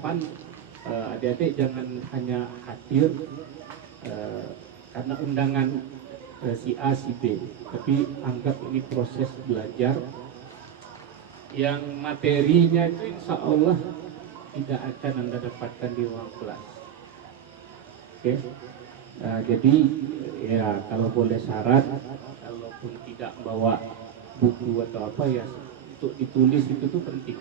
depan adik-adik jangan hanya hadir karena undangan si A, si B, tapi anggap ini proses belajar yang materinya itu insya Allah tidak akan Anda dapatkan di ruang kelas. Oke, jadi ya kalau boleh syarat, kalaupun tidak bawa buku atau apa ya untuk ditulis itu tuh penting,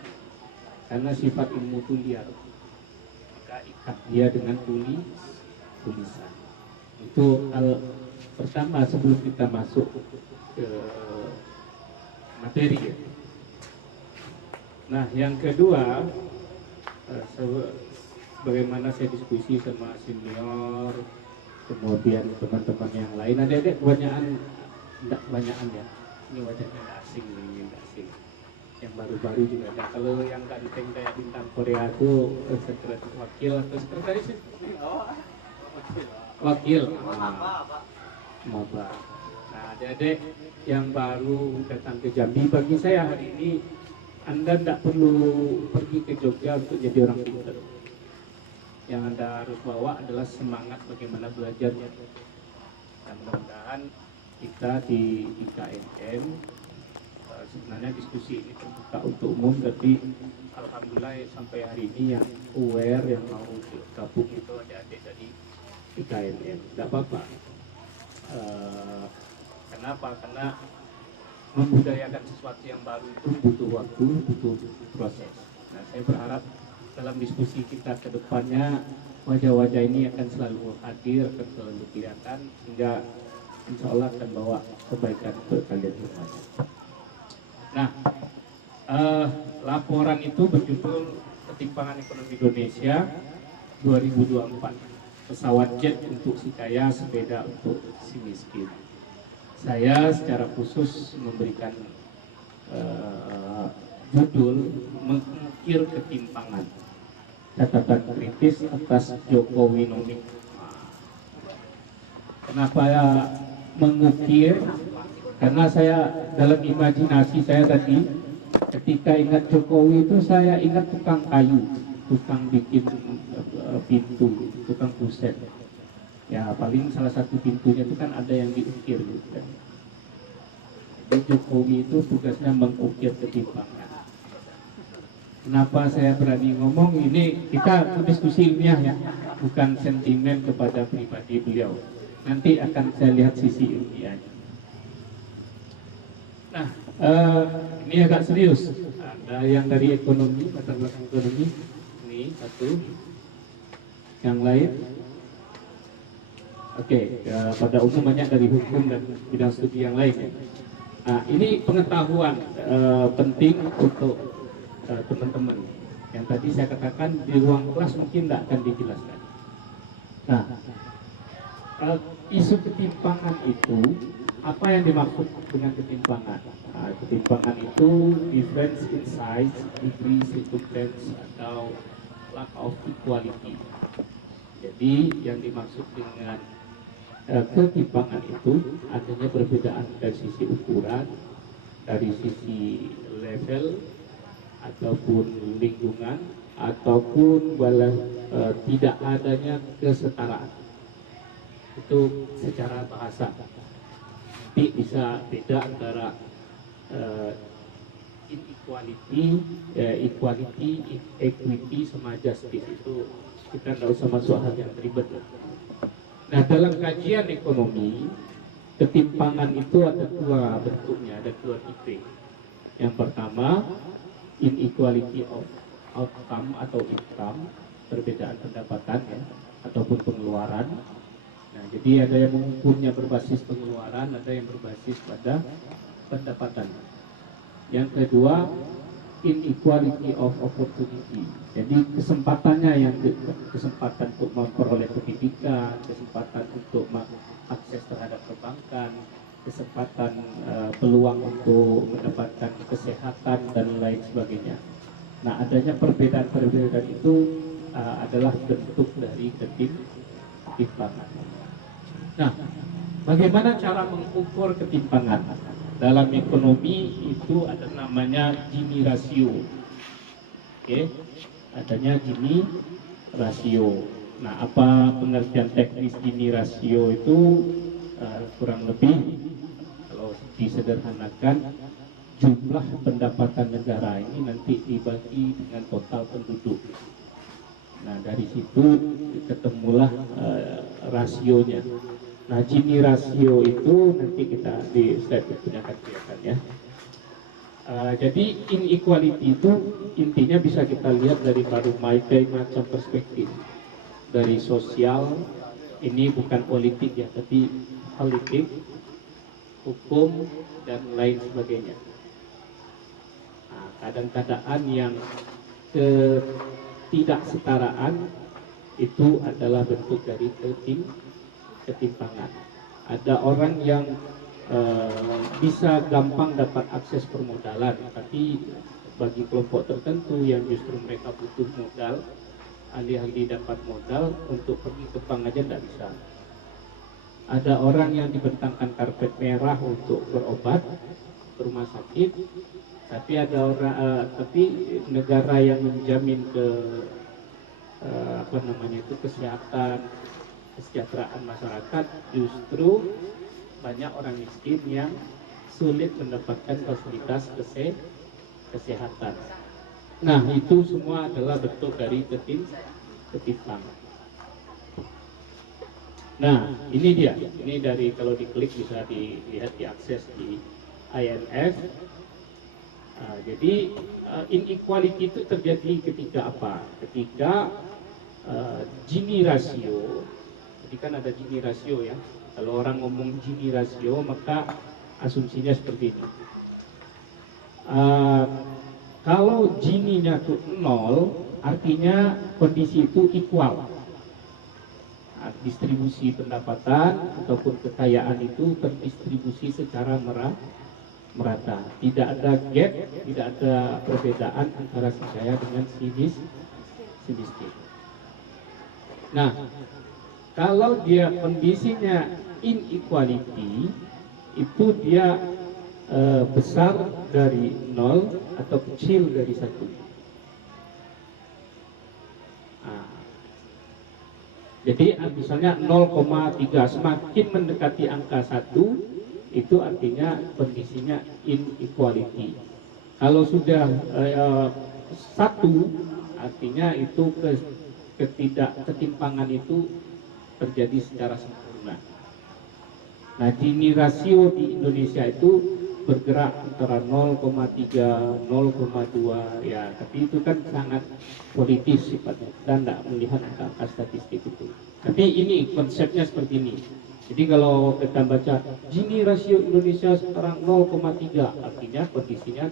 karena sifat ilmu itu liar, maka ikat dia dengan tulisan. Itu hal pertama sebelum kita masuk ke materi ya. Nah, yang kedua, bagaimana saya diskusi sama senior, kemudian teman-teman yang lain, ada kebanyakan, enggak kebanyakan ya, ini wajahnya enggak asing, ini enggak asing. Yang baru-baru juga ada. Kalau yang ganteng kayak bintang Korea itu sekretaris wakil atau sekretaris sih? Wakil. Maba. Nah, adik-adik yang baru datang ke Jambi, bagi saya hari ini Anda tidak perlu pergi ke Jogja untuk jadi orang pintar. Yang Anda harus bawa adalah semangat bagaimana belajarnya. Dan mudah-mudahan kita di IKNM, sebenarnya diskusi ini terbuka untuk umum, tapi alhamdulillah sampai hari ini yang aware, yang mau gabung itu adik-adik dari IKNM. Tidak apa-apa. Kenapa? Karena membudayakan sesuatu yang baru itu butuh waktu, butuh proses. Nah, saya berharap dalam diskusi kita ke depannya wajah-wajah ini akan selalu hadir, akan selalu kelihatan, sehingga insya Allah akan bawa kebaikan untuk kalian semuanya. Nah, laporan itu berjudul Ketimpangan Ekonomi Indonesia 2024. Pesawat jet untuk si kaya, sepeda untuk si miskin. Saya secara khusus memberikan judul Mengukir Ketimpangan, catatan kritis atas Jokowi Nomik. Kenapa ya mengukir? Karena saya dalam imajinasi saya tadi ketika ingat Jokowi itu saya ingat tukang kayu, tukang bikin pintu, tukang kuset. Ya paling salah satu pintunya itu kan ada yang diukir gitu kan. Jadi Jokowi itu tugasnya mengukir ketimpangan. Kenapa saya berani ngomong ini, kita diskusi ilmiah ya, bukan sentimen kepada pribadi beliau. Nanti akan saya lihat sisi ilmiahnya. Nah, ini agak serius. Ada yang dari ekonomi, latar belakang ekonomi. Ini satu. Yang lain. Oke, pada umumnya dari hukum dan bidang studi yang lain ya. Nah, ini pengetahuan penting untuk teman-teman. Yang tadi saya katakan di ruang kelas mungkin tidak akan dijelaskan. Nah, isu ketimpangan itu, apa yang dimaksud dengan ketimpangan? Nah, ketimpangan itu difference in size, degree, circumference, atau lack of equality. Jadi yang dimaksud dengan ketimpangan itu adanya perbedaan dari sisi ukuran, dari sisi level, ataupun lingkungan, ataupun tidak adanya kesetaraan. Itu secara bahasa. Tapi bisa beda antara inequality, equality, equity, sama justice. Itu kita tidak usah masuk hal yang ribet. Nah, dalam kajian ekonomi, ketimpangan itu ada dua bentuknya, ada dua tipe. Yang pertama, inequality of outcome atau income, perbedaan pendapatan ya, ataupun pengeluaran. Nah, jadi ada yang mengukurnya berbasis pengeluaran, ada yang berbasis pada pendapatan. Yang kedua, inequality of opportunity. Jadi kesempatannya kesempatan untuk memperoleh pendidikan, kesempatan untuk akses terhadap perbankan, kesempatan peluang untuk mendapatkan kesehatan dan lain sebagainya. Nah, adanya perbedaan-perbedaan itu adalah bentuk dari ketimpangan. Nah, bagaimana cara mengukur ketimpangan? Dalam ekonomi itu ada namanya Gini rasio. Oke. adanya Gini rasio. Nah, apa pengertian teknis Gini rasio itu kurang lebih kalau disederhanakan, jumlah pendapatan negara ini nanti dibagi dengan total penduduk. Nah, dari situ ketemulah rasionya. Nah, Gini rasio itu nanti kita di slide berikutnya akan kelihatan ya. Jadi inequality itu intinya bisa kita lihat dari berbagai macam perspektif. Dari sosial, ini bukan politik ya, tapi politik, hukum, dan lain sebagainya. Nah, keadaan-keadaan yang ketidaksetaraan itu adalah bentuk dari ketimpangan. Ada orang yang bisa gampang dapat akses permodalan, tapi bagi kelompok tertentu yang justru mereka butuh modal, alih-alih dapat modal untuk pergi ke bank aja tidak bisa. Ada orang yang dibentangkan karpet merah untuk berobat ke rumah sakit, tapi ada orang, tapi negara yang menjamin kesejahteraan masyarakat, justru banyak orang miskin yang sulit mendapatkan fasilitas kesehatan. Nah, itu semua adalah bentuk dari ketimpangan. Nah, ini dia. Ini dari, kalau diklik bisa dilihat, diakses di IMF. Jadi inequality itu terjadi ketika apa? Ketika Gini rasio. Jadi kan ada Gini rasio ya. Kalau orang ngomong Gini rasio, maka asumsinya seperti ini. Kalau Gini-nya itu 0, artinya kondisi itu equal. Nah, distribusi pendapatan ataupun kekayaan itu terdistribusi secara merata. Tidak ada gap, tidak ada perbedaan antara si kaya dengan si miskin. Nah, kalau dia kondisinya inequality, itu dia besar dari 0 atau kecil dari 1. Nah, jadi misalnya 0,3, semakin mendekati angka 1, itu artinya kondisinya inequality. Kalau sudah 1, artinya itu ketimpangan itu terjadi secara sempurna. Nah, Gini rasio di Indonesia itu bergerak antara 0,3, 0,2 ya, tapi itu kan sangat politis sifatnya. Kita tidak melihat angka statistik itu. Tapi ini konsepnya seperti ini. Jadi kalau kita baca Gini rasio Indonesia sekarang 0,3, artinya kondisinya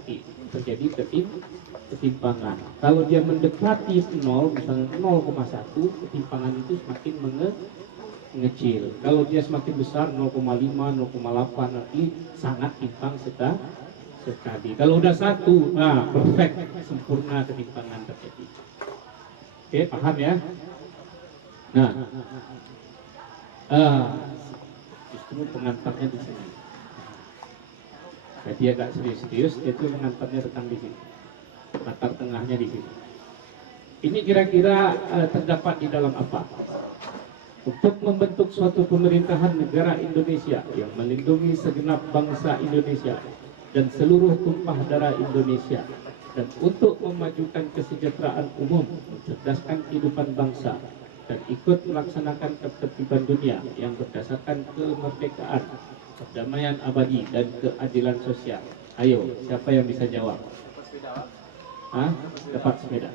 terjadi ketimpangan. Kalau dia mendekati 0, misalnya 0,1, ketimpangan itu semakin mengecil. Kalau dia semakin besar 0,5, 0,8, nanti sangat timpang sekali. Kalau udah 1, nah perfect, sempurna ketimpangan terjadi. Oke, paham ya? Nah, justru pengantarnya di sini. Jadi agak serius-serius, itu pengantarnya datang di sini. Latar tengahnya di sini. Ini kira-kira terdapat di dalam apa? Untuk membentuk suatu pemerintahan negara Indonesia yang melindungi segenap bangsa Indonesia dan seluruh tumpah darah Indonesia, dan untuk memajukan kesejahteraan umum, mencerdaskan kehidupan bangsa, dan ikut melaksanakan ketertiban dunia yang berdasarkan kemerdekaan, perdamaian abadi, dan keadilan sosial. Ayo, siapa yang bisa jawab? Dapat sepeda.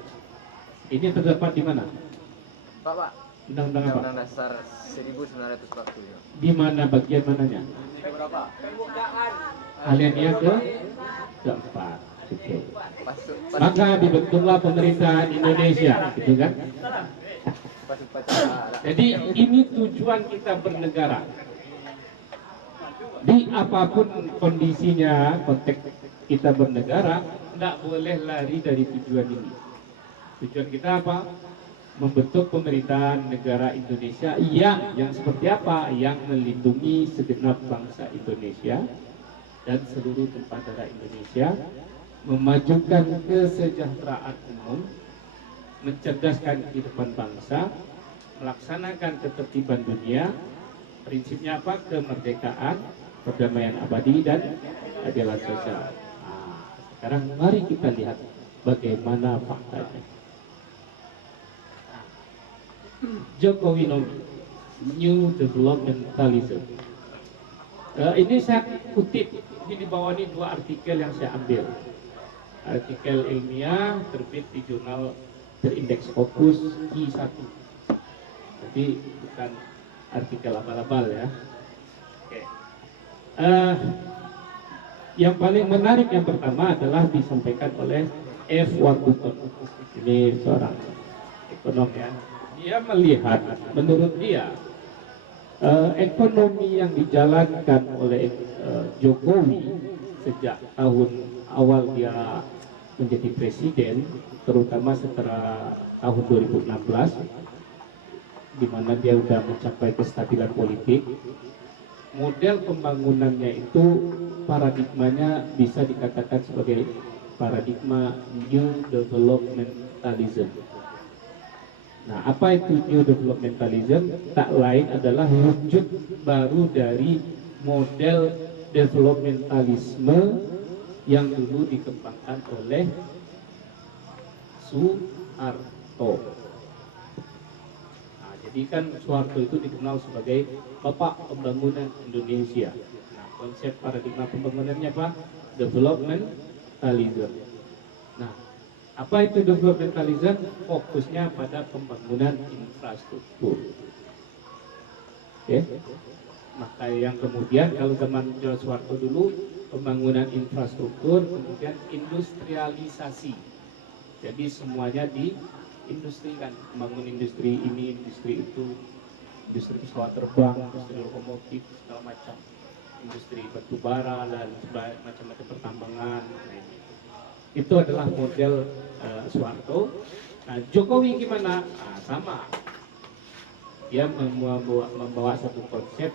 Ini terdapat di mana? Pak. Undang-undang apa? Undang Dasar 1945. Di mana, bagian mananya? Alinea keempat. Oke. Maka dibentuklah pemerintahan Indonesia, gitu kan? Jadi ini tujuan kita bernegara. Di apapun kondisinya, konteks kita bernegara, tidak boleh lari dari tujuan ini. Tujuan kita apa? Membentuk pemerintahan negara Indonesia yang seperti apa? Yang melindungi segenap bangsa Indonesia dan seluruh tumpah darah Indonesia, memajukan kesejahteraan umum, mencerdaskan kehidupan bangsa, melaksanakan ketertiban dunia. Prinsipnya apa? Kemerdekaan, perdamaian abadi, dan keadilan sosial. Nah, sekarang mari kita lihat bagaimana faktanya. Jokowi New Developmentalism. Ini saya kutip, ini di bawah ini 2 artikel yang saya ambil. Artikel ilmiah terbit di jurnal berindeks Fokus I1. Jadi bukan artikel abal-abal ya. Oke. Yang paling menarik yang pertama adalah disampaikan oleh F. Warburton. Ini seorang ekonom ya. Dia melihat, menurut dia, ekonomi yang dijalankan oleh Jokowi sejak tahun awal dia menjadi presiden, terutama setelah tahun 2016, di mana dia sudah mencapai kestabilan politik. Model pembangunannya itu paradigmanya bisa dikatakan sebagai paradigma New Developmentalism. Nah, apa itu New Developmentalism? Tak lain adalah wujud baru dari model developmentalisme yang dulu dikembangkan oleh Soeharto. Nah, jadi kan Soeharto itu dikenal sebagai Bapak Pembangunan Indonesia. Nah, konsep paradigma pembangunannya apa? Developmentalism. Nah, apa itu developmentalism? Fokusnya pada pembangunan infrastruktur. Oke. Maka yang kemudian kalau zaman Soeharto dulu pembangunan infrastruktur, kemudian industrialisasi. Jadi semuanya diindustrikan, membangun industri ini, industri itu, industri pesawat terbang, industri lokomotif, segala macam, industri batu bara dan macam-macam pertambangan. Itu adalah model Soeharto. Nah, Jokowi gimana? Nah, sama. Dia membawa satu konsep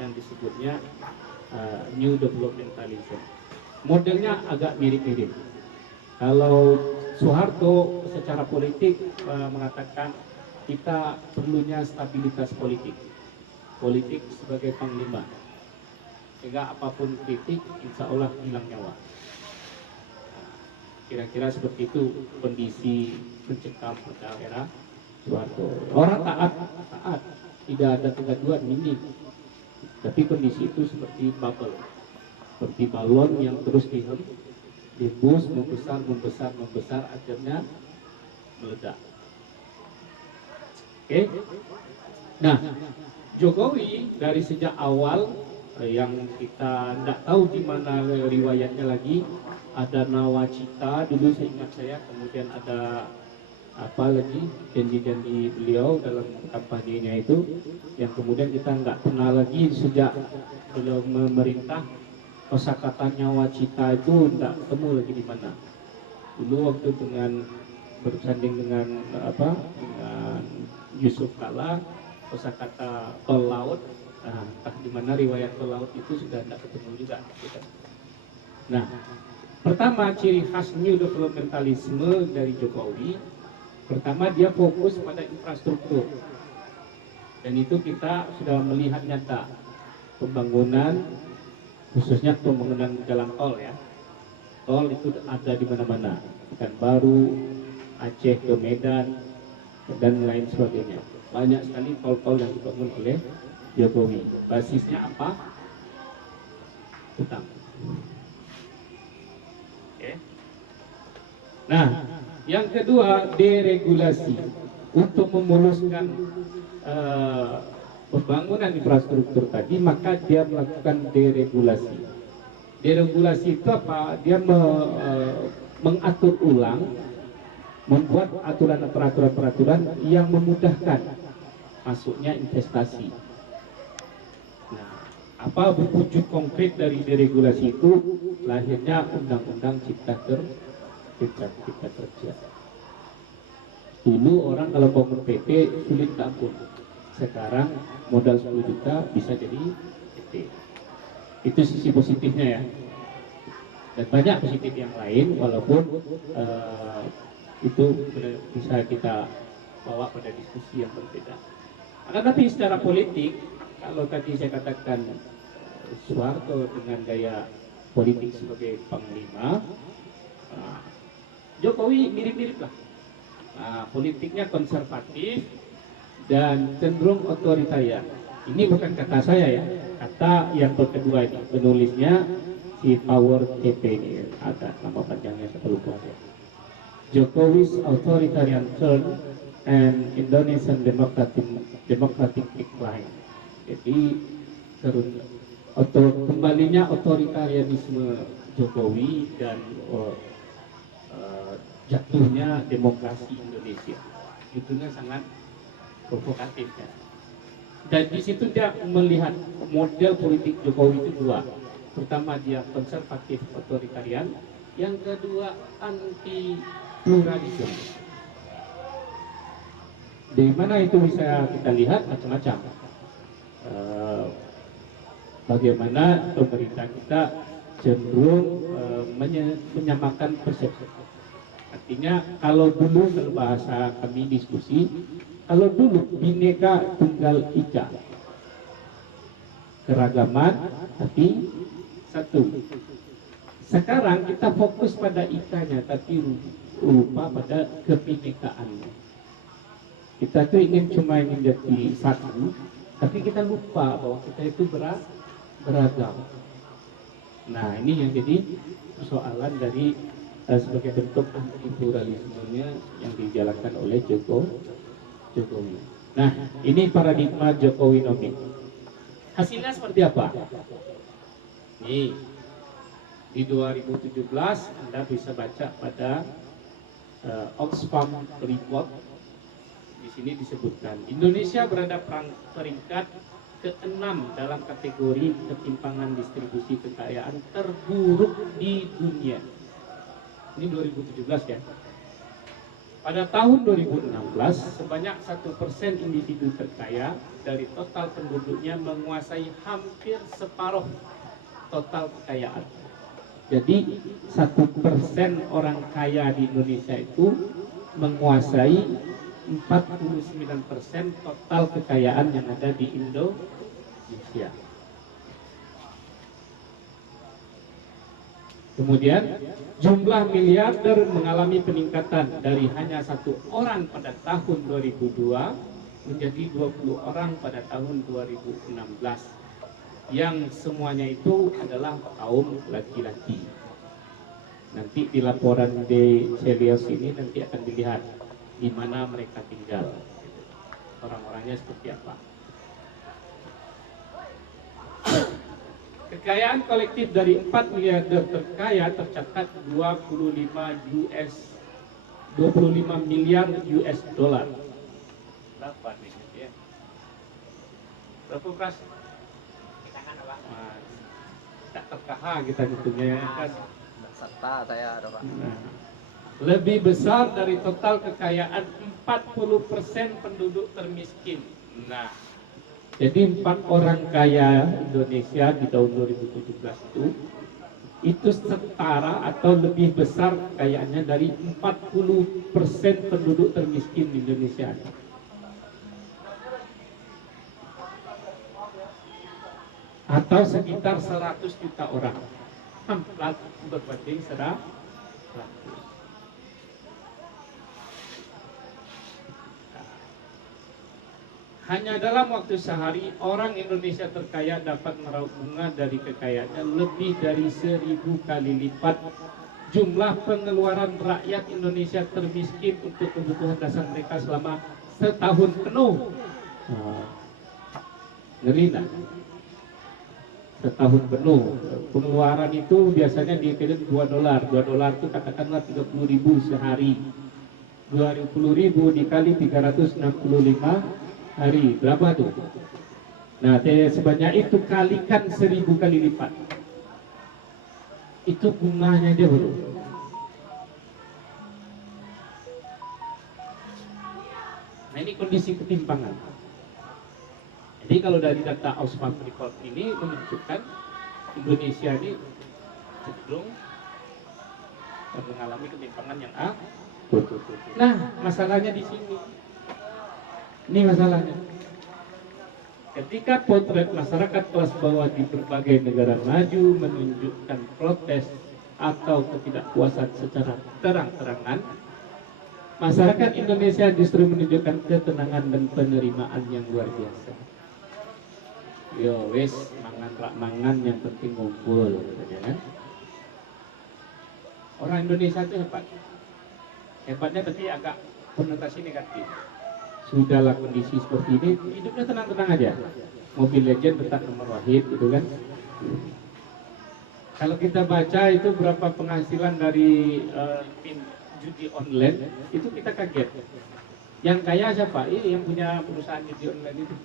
yang disebutnya New Developmentalism. Modelnya agak mirip-mirip. Kalau Soeharto secara politik mengatakan kita perlunya stabilitas politik. Politik sebagai panglima. Sehingga apapun kritik, insya Allah hilang nyawa. Kira-kira seperti itu kondisi mencekam pada era Soeharto. Orang taat, tidak ada kegaduhan, minim. Tapi kondisi itu seperti bubble, seperti balon yang terus dihembus, membesar, akhirnya meledak. Oke. Nah, Jokowi dari sejak awal yang kita tidak tahu di mana riwayatnya lagi, ada nawacita dulu seingat saya, kemudian ada apa lagi janji-janji beliau dalam kampanyenya itu yang kemudian kita nggak kenal lagi sejak beliau memerintah. Kosakata nawacita itu tidak ketemu lagi di mana. Dulu waktu dengan bersanding dengan dengan Yusuf Kala, kosakata tol laut, entah di mana riwayat tol laut itu sudah tidak ketemu juga. Nah, pertama ciri khas New Developmentalisme dari Jokowi, pertama dia fokus pada infrastruktur, dan itu kita sudah melihat nyata pembangunan, khususnya pembangunan jalan tol ya. Tol itu ada di mana-mana, Pekanbaru, Aceh ke Medan, dan lain sebagainya. Banyak sekali tol-tol yang dibangun oleh Jokowi. Basisnya apa? Utang. Oke. Nah, yang kedua, deregulasi. Untuk memuluskan pembangunan infrastruktur tadi, maka dia melakukan deregulasi. Deregulasi itu apa? Dia mengatur ulang, membuat peraturan-peraturan yang memudahkan masuknya investasi. Nah, apa wujud konkret dari deregulasi itu? Lahirnya Undang-Undang Cipta Kerja. Dulu orang kalau bangun PT sulit tampung. Sekarang modal 10 juta bisa jadi PT. Itu sisi positifnya ya. Dan banyak positif yang lain, walaupun Itu bisa kita bawa pada diskusi yang berbeda. Akan tapi secara politik, kalau tadi saya katakan Soeharto dengan gaya politik sebagai panglima, Jokowi mirip-mirip lah. Politiknya konservatif dan cenderung otoritarian. Ini bukan kata saya ya, kata yang kedua ini, penulisnya si Power TP ini, ada nama panjangnya saya lupa ya. Jokowi's authoritarian turn and Indonesian democratic decline. Jadi kembalinya otoritarianisme Jokowi dan jatuhnya demokrasi Indonesia. Itunya sangat provokatif ya. Dan di situ dia melihat model politik Jokowi itu dua. Pertama dia konservatif otoritarian, yang kedua anti pluralisme. Di mana itu bisa kita lihat macam-macam. Bagaimana pemerintah kita cenderung menyamakan persepsi. Artinya kalau dulu kalau bahasa kami diskusi, kalau dulu Bhinneka Tunggal Ika, keragaman tapi satu. Sekarang kita fokus pada ikanya tapi lupa pada kebhinekaannya. Kita tuh cuma ingin jadi satu, tapi kita lupa bahwa kita itu beragam. Nah ini yang jadi persoalan dari sebagai bentuk anti pluralismenya yang dijalankan oleh Jokowi. Nah ini paradigma Jokowi Nomi. Hasilnya seperti apa? Nih di 2017 Anda bisa baca pada Oxfam Report. Di sini disebutkan Indonesia berada peringkat ke-6 dalam kategori ketimpangan distribusi kekayaan terburuk di dunia. Ini 2017 ya. Pada tahun 2016 sebanyak 1% individu terkaya dari total penduduknya menguasai hampir separuh total kekayaan. Jadi 1% orang kaya di Indonesia itu menguasai 49% total kekayaan yang ada di Indonesia. Kemudian jumlah miliarder mengalami peningkatan dari hanya 1 orang pada tahun 2002 menjadi 20 orang pada tahun 2016. Yang semuanya itu adalah kaum laki-laki. Nanti di laporan de Celios ini nanti akan dilihat di mana mereka tinggal, orang-orangnya seperti apa. Kekayaan kolektif dari 4 miliarder terkaya tercatat 25 miliar US dollar. Berapa nih ya? Berapa pras? Tak terkah kita hitungnya kan. Serta saya ada Pak. Nah, lebih besar dari total kekayaan 40% penduduk termiskin. Nah, jadi 4 orang kaya Indonesia di tahun 2017 itu setara atau lebih besar kekayaannya dari 40% penduduk termiskin di Indonesia. Atau sekitar 100 juta orang. Berbanding 100. Hanya dalam waktu sehari, orang Indonesia terkaya dapat meraup bunga dari kekayaannya lebih dari 1000 kali lipat jumlah pengeluaran rakyat Indonesia termiskin untuk kebutuhan dasar mereka selama setahun penuh. Ngeri nah? Setahun penuh. Pengeluaran itu biasanya dikirim $2. $2 itu katakanlah 30.000 sehari. 20.000 dikali 365 hari, berapa tuh? Nah, sebanyak itu kalikan 1000 kali lipat. Itu bunganya aja bro. Nah ini kondisi ketimpangan. Jadi kalau dari data Oxfam Report ini menunjukkan Indonesia ini cenderung mengalami ketimpangan Nah, masalahnya di sini. Ini masalahnya. Ketika potret masyarakat kelas bawah di berbagai negara maju menunjukkan protes atau ketidakpuasan secara terang-terangan, masyarakat Indonesia justru menunjukkan ketenangan dan penerimaan yang luar biasa. Yo wes, mangan rak mangan, yang penting ngumpul, katanya kan. Orang Indonesia itu hebat. Hebatnya tapi agak konotasi negatif. Sudahlah kondisi seperti ini, hidupnya tenang-tenang aja. Mobile Legend tetap nomor wahid, gitu kan. Kalau kita baca itu berapa penghasilan dari tim judi online, itu kita kaget. Yang kaya siapa? Yang punya perusahaan judi online itu.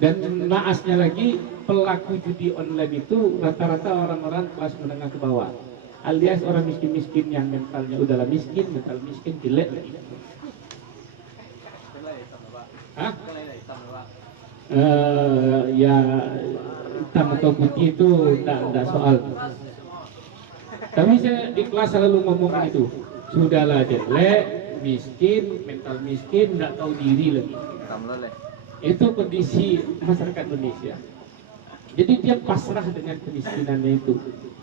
Dan naasnya lagi, pelaku judi online itu rata-rata orang-orang kelas menengah ke bawah, alias orang miskin-miskin yang mentalnya udahlah miskin, mental miskin, jelek lagi. Hah? Ya hitam atau putih itu tidak soal. Tapi saya di kelas selalu ngomong itu, sudahlah jelek, miskin, mental miskin, tidak tahu diri lagi. Itu kondisi masyarakat Indonesia. Jadi dia pasrah dengan kemiskinannya itu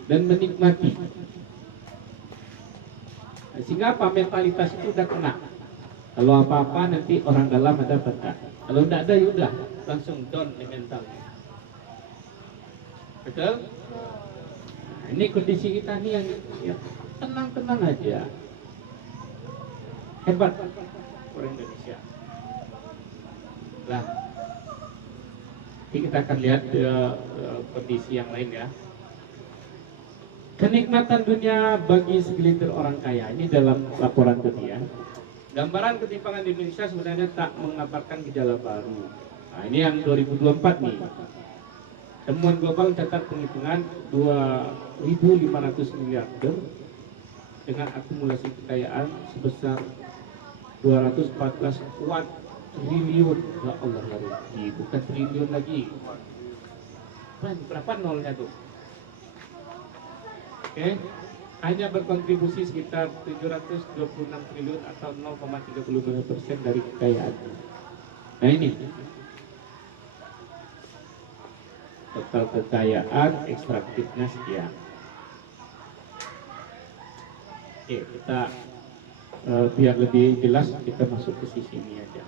dan menikmati. Sehingga apa, mentalitas itu udah kena. Kalau apa-apa nanti orang dalam ada benda. Kalau tidak ada ya udah langsung down di mentalnya. Betul? Nah, ini kondisi kita nih yang ya, tenang-tenang aja. Hebat orang Indonesia. Nah, ini kita akan lihat kondisi yang lain ya. Kenikmatan dunia bagi segelintir orang kaya. Ini dalam laporan dunia. Gambaran ketimpangan di Indonesia sebenarnya tak mengabarkan gejala baru. Nah, ini yang 2024 nih. Temuan global mencatat penghitungan 2.500 miliarder dengan akumulasi kekayaan sebesar 214 kuat triliun. Ya Allah ya Rabbi, bukan triliun lagi. Berapa nolnya tuh? Oke, hanya berkontribusi sekitar 726 triliun atau 0,35% dari kekayaan. Nah ini total kekayaan ekstraktifnya sekian. Oke, kita biar lebih jelas kita masuk ke sisi ini aja.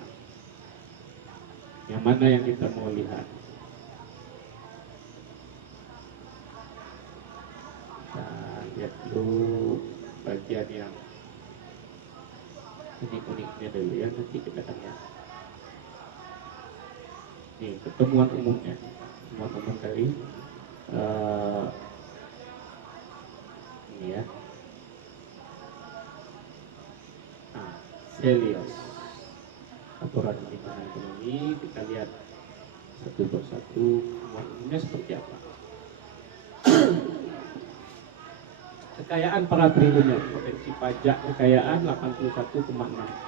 Yang mana yang kita mau lihat? Kita lihat dulu bagian yang unik-uniknya dulu ya, nanti kita akan lihat. Nih, pertemuan umumnya. Pertemuan umum dari ini ya. Nah, Celios. Laporan pertumbuhan ekonomi, kita lihat satu persatu umumnya seperti apa. Kekayaan para triliuner, potensi pajak kekayaan 81,6 T.